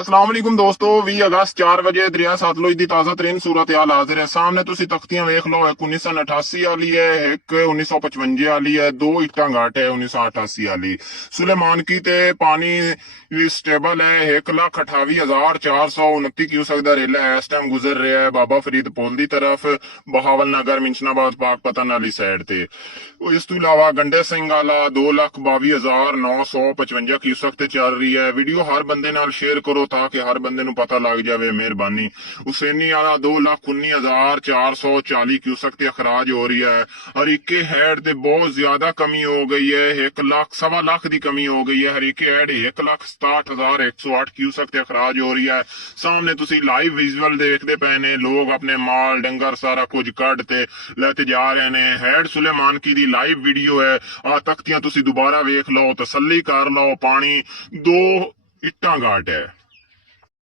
अस्सलाम वालेकुम दोस्तों 20 अगस्त 4 ਵਜੇ ਦਰਿਆ ਸਤਲੁਜ ਦੀ ਤਾਜ਼ਾ ਤਰੀਨ ਸੂਰਤ ਹਾਲ ਹਾਜ਼ਰ ਹੈ। ਸਾਹਮਣੇ ਤੁਸੀਂ ਤਖਤੀਆਂ ਵੇਖ ਲਓ। ਇੱਕ 1988 ਵਾਲੀ ਹੈ, ਇੱਕ 1955 ਵਾਲੀ ਹੈ, ਦੋ ਇੱਟਾਂ ਘਾਟ ਹੈ 1988 ਵਾਲੀ। ਸੁਲੇਮਾਨ ਕੀ ਤੇ ਪਾਣੀ ਵੀ ਸਟੇਬਲ ਹੈ। 1,28,429 क्यूसेक ਦਾ ਰੇਲਾ ਇਸ ਟਾਈਮ ਗੁਜ਼ਰ ਰਿਹਾ ਹੈ ਬਾਬਾ ਫਰੀਦ ਪੁਲ ਦੀ ਤਰਫ, ਬਹਾਵਲ ਨਗਰ ਮਿੰਸ਼ਨਾਬਾਦ ਪਾਕਪਤਨ ਵਾਲੀ ਸਾਈਡ ਤੇ। ਇਸ ਤੋਂ ਇਲਾਵਾ ਗੰਡੇ ਸਿੰਘ ਵਾਲਾ 2,22,955 क्यूसेक ਤੇ ਚੱਲ ਰਹੀ ਹੈ। ਵੀਡੀਓ ਹਰ ਬੰਦੇ ਨਾਲ ਸ਼ੇਅਰ ਕਰੋ ਤਾਂ ਕਿ ਹਰ ਬੰਦੇ ਨੂੰ ਪਤਾ ਲੱਗ ਜਾਵੇ, ਮਿਹਰਬਾਨੀ। ਹੁਸੈਨੀ ਵਾਲਾ 2,19,440 क्यूसेक ਤੇ ਅਖਰਾਜ ਹੋ ਰਹੀ ਹੈ। ਹਰੀਕੇ ਹੈਡ ਤੇ ਬਹੁਤ ਜ਼ਿਆਦਾ ਕਮੀ ਹੋ ਗਈ ਹੈ। 1 ਲੱਖ ਸਵਾ ਲੱਖ ਦੀ ਕਮੀ ਹੋ ਗਈ ਹੈ। ਹਰੀਕੇ ਹੈਡ 1,67,108 क्यूसेक ਤੇ ਅਖਰਾਜ ਹੋ ਰਹੀ ਹੈ। ਸਾਹਮਣੇ ਤੁਸੀਂ ਲਾਈਵ ਵਿਜ਼ੂਅਲ ਦੇਖਦੇ ਪਏ ਨੇ। ਲੋਕ ਆਪਣੇ ਮਾਲ ਡੰਗਰ ਸਾਰਾ ਕੁਝ ਕੱਢ ਤੇ ਲੈ ਕੇ ਜਾ ਰਹੇ ਨੇ। ਹੈਡ ਸੁਲੇਮਾਨ ਕੀ ਦੀ ਲਾਈਵ ਵੀਡੀਓ ਹੈ। ਆ ਤਖਤੀਆਂ ਤੁਸੀਂ ਦੁਬਾਰਾ ਵੇਖ ਲਓ, ਤਸੱਲੀ ਕਰ ਲਓ। ਪਾਣੀ 2 ਇੱਟਾਂ ਘਾਟ ਹੈ।